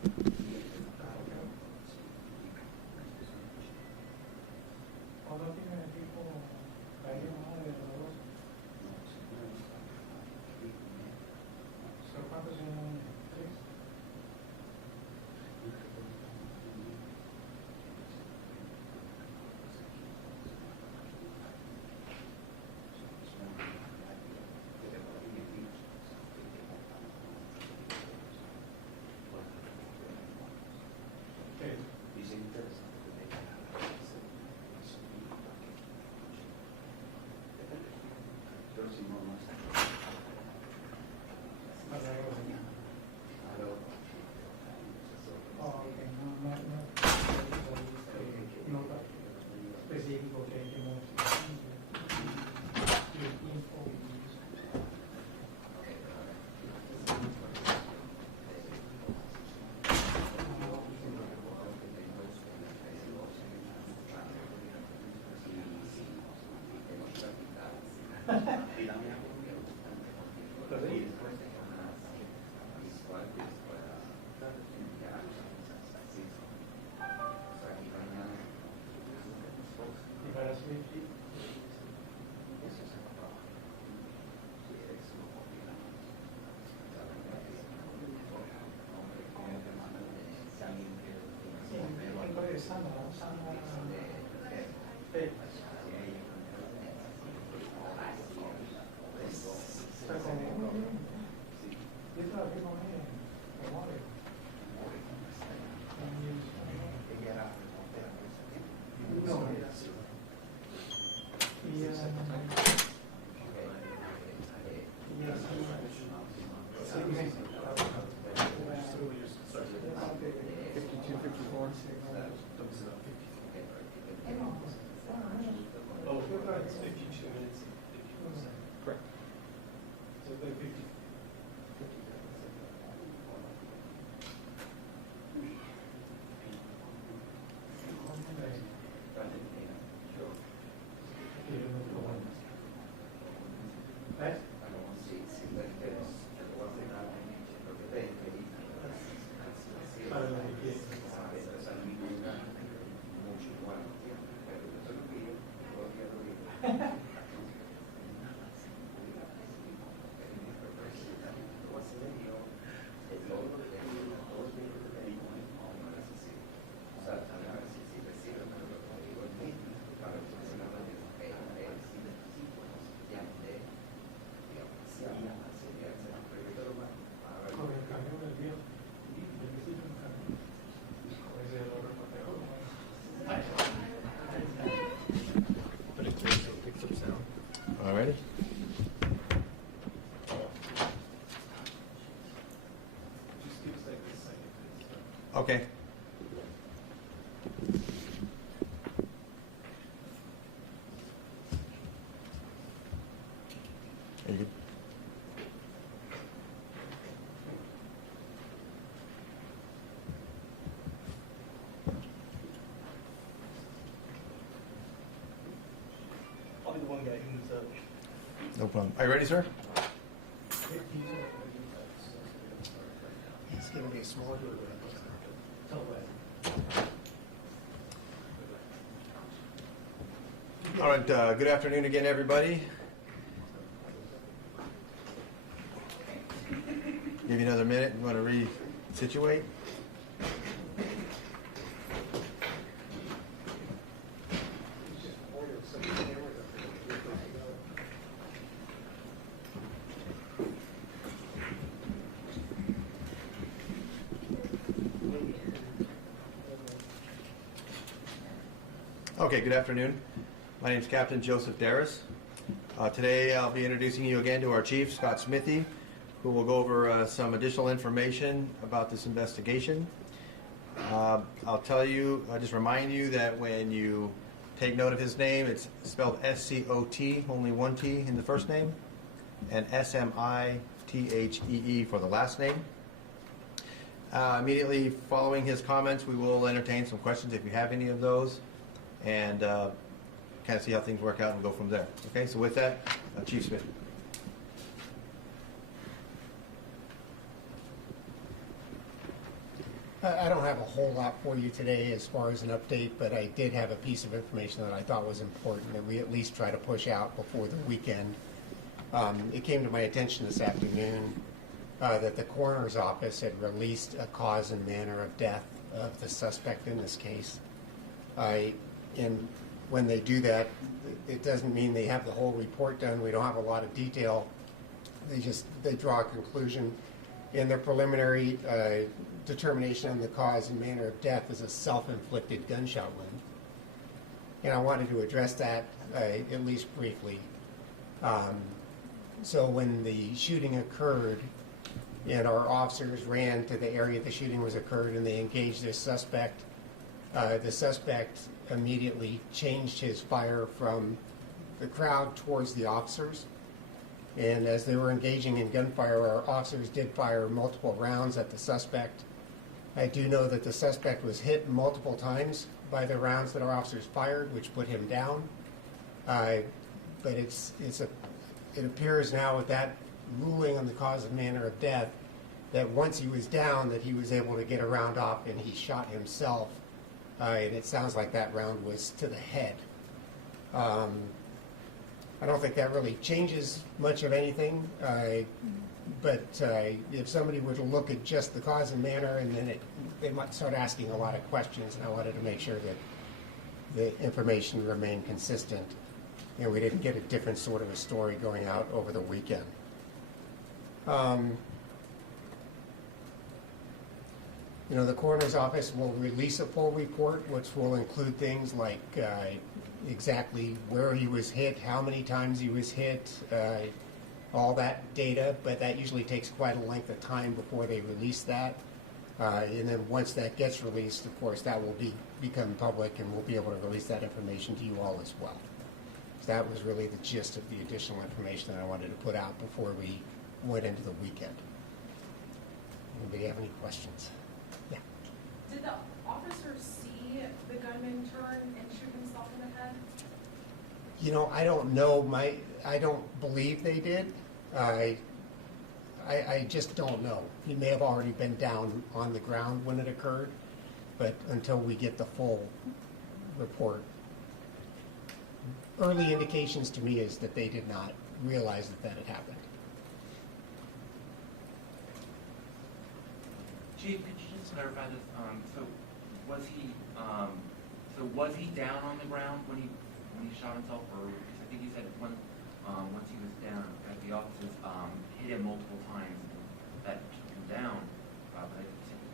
¿O no tiene equipo ahí más de los dos? ¿Cuántos son? ¿Tres? Específico que hay que modificar. It's 52 minutes. Correct. So 50. All righty. Just give us like a second, please. Okay. Are you good? I'll be the one guy who moves up. No problem. Are you ready, sir? It's going to be a small group. All right. Good afternoon again, everybody. Give you another minute. You want to re-situate? Okay, good afternoon. My name is Captain Joseph Darris. Today I'll be introducing you again to our chief, Scott Smithy, who will go over some additional information about this investigation. I'll tell you, just remind you that when you take note of his name, it's spelled S-C-O-T, only one T in the first name, and S-M-I-T-H-E-E for the last name. Immediately following his comments, we will entertain some questions if you have any of those, and kind of see how things work out and go from there. Okay, so with that, Chief Smith. I don't have a whole lot for you today as far as an update, but I did have a piece of information that I thought was important that we at least try to push out before the weekend. It came to my attention this afternoon that the coroner's office had released a cause and manner of death of the suspect in this case. And when they do that, it doesn't mean they have the whole report done. We don't have a lot of detail. They draw a conclusion. In their preliminary determination on the cause and manner of death is a self-inflicted gunshot wound. And I wanted to address that at least briefly. So when the shooting occurred and our officers ran to the area the shooting was occurred and they engaged this suspect, the suspect immediately changed his fire from the crowd towards the officers. And as they were engaging in gunfire, our officers did fire multiple rounds at the suspect. I do know that the suspect was hit multiple times by the rounds that our officers fired, which put him down. But it appears now with that ruling on the cause and manner of death that once he was down, that he was able to get a round off and he shot himself. And it sounds like that round was to the head. I don't think that really changes much of anything, but if somebody were to look at just the cause and manner, and then they might start asking a lot of questions, and I wanted to make sure that the information remained consistent, and we didn't get a different sort of a story going out over the weekend. The coroner's office will release a full report, which will include things like exactly where he was hit, how many times he was hit, all that data, but that usually takes quite a length of time before they release that. And then once that gets released, of course, that will become public and we'll be able to release that information to you all as well. So that was really the gist of the additional information that I wanted to put out before we went into the weekend. Anybody have any questions? Yeah. Did the officer see the gunman turn and shoot himself in the head? I don't know. I don't believe they did. I just don't know. He may have already been down on the ground when it occurred, but until we get the full report. Early indications to me is that they did not realize that had happened. Chief, could you just clarify this? Was he down on the ground when he shot himself, or because I think he said once he was down, that the officers hit him multiple times, and that took him down. But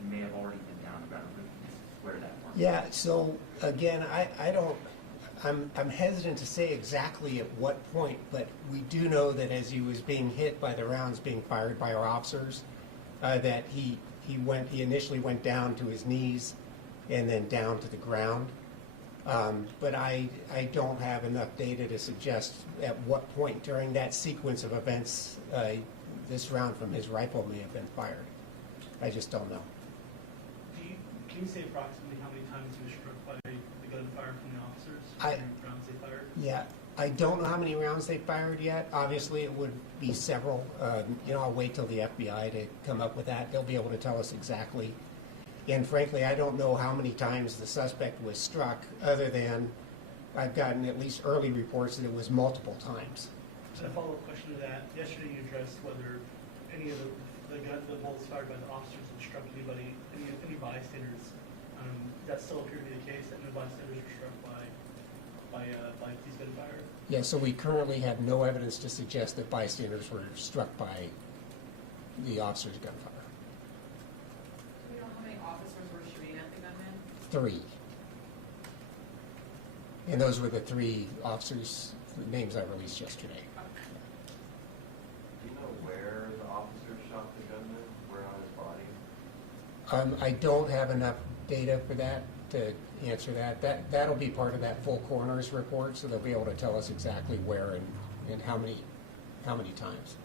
he may have already been down on the ground. Could you just square that for me? Yeah. So again, I don't. I'm hesitant to say exactly at what point, but we do know that as he was being hit by the rounds being fired by our officers, that he initially went down to his knees and then down to the ground. But I don't have enough data to suggest at what point during that sequence of events this round from his rifle may have been fired. I just don't know. Can you say approximately how many times he was struck by the gunfire from the officers? How many rounds they fired? Yeah, I don't know how many rounds they fired yet. Obviously, it would be several. I'll wait till the FBI to come up with that. They'll be able to tell us exactly. And frankly, I don't know how many times the suspect was struck, other than I've gotten at least early reports that it was multiple times. A follow-up question to that. Yesterday you addressed whether any of the bullets fired by the officers had struck anybody, any bystanders. Does that still appear to be the case, that no bystanders were struck by these gunfire? Yeah, so we currently have no evidence to suggest that bystanders were struck by the officers' gunfire. Do we know how many officers were shooting at the gunman? 3. And those were the 3 officers' names I released yesterday. Do you know where the officer shot the gunman? Where on his body? I don't have enough data for that to answer that. That'll be part of that full coroner's report, so they'll be able to tell us exactly where and how many times.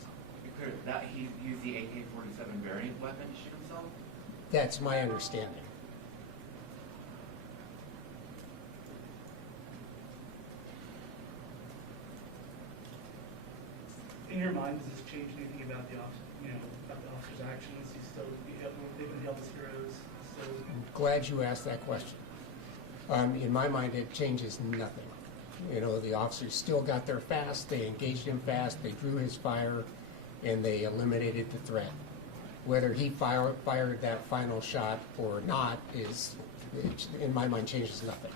To be clear, that he used the AK-47 variant weapon to shoot himself? That's my understanding. In your mind, does this change anything about the about the officer's actions. They've been hailed as heroes. So I'm glad you asked that question. In my mind, it changes nothing. You know, the officers still got there fast, they engaged him fast, they drew his fire, and they eliminated the threat. Whether he fired that final shot or not in my mind, changes nothing.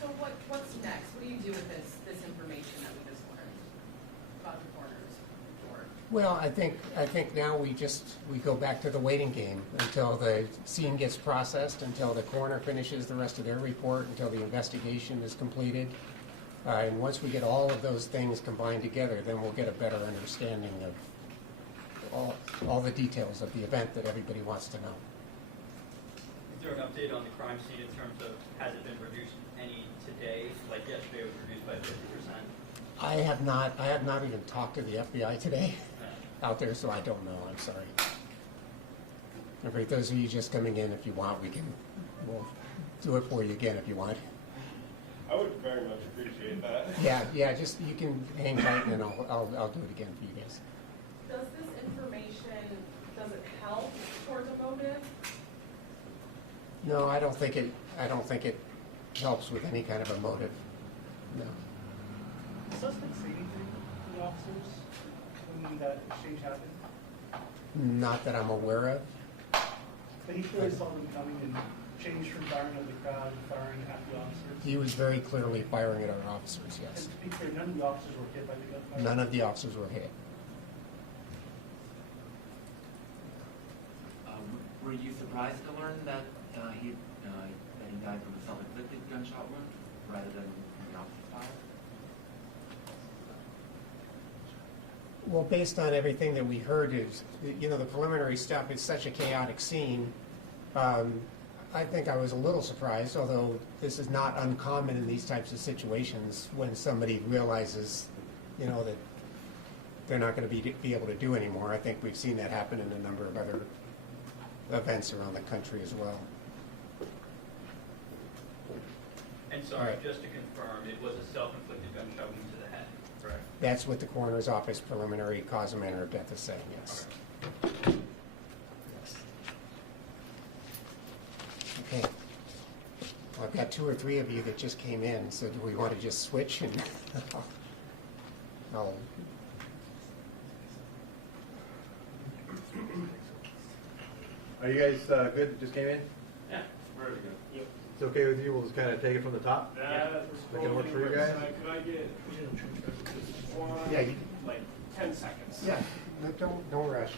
So what's next? What do you do with this information that we just learned about the coroner's report? Well, I think now we go back to the waiting game until the scene gets processed, until the coroner finishes the rest of their report, until the investigation is completed. And once we get all of those things combined together, then we'll get a better understanding of all the details of the event that everybody wants to know. Is there an update on the crime scene in terms of has it been reduced any today? Like yesterday it was reduced by 50%. I have not even talked to the FBI today out there, so I don't know. I'm sorry. And for those of you just coming in, if you want, we'll do it for you again if you want. I would very much appreciate that. Yeah, just you can hang tight and then I'll do it again for you guys. Does this information, does it help towards a motive? No, I don't think it helps with any kind of a motive. No. did the suspect say anything to the officers when that exchange happened? Not that I'm aware of. But he clearly saw them coming and changed from firing at the crowd to firing at the officers. He was very clearly firing at our officers, yes. And to be clear, none of the officers were hit by the gunfire. None of the officers were hit. Were you surprised to learn that he died from a self-inflicted gunshot wound rather than from the officer's fire? Well, based on everything that we heard, the preliminary stuff is such a chaotic scene. I think I was a little surprised, although this is not uncommon in these types of situations when somebody realizes, that they're not going to be able to do anymore. I think we've seen that happen in a number of other events around the country as well. And sorry, just to confirm, it was a self-inflicted gunshot wound to the head, correct? That's what the coroner's office preliminary cause and manner of death is saying, yes. Okay. Yes. Okay. Well, I've got 2 or 3 of you that just came in, so do we want to just switch and I'll Are you guys good? Just came in? Yeah, we're ready to go. Yep. It's okay with you? We'll just kind of take it from the top? Make it work for you guys? Could I get one, Yeah, you- like 10 seconds? Yeah, no, don't rush.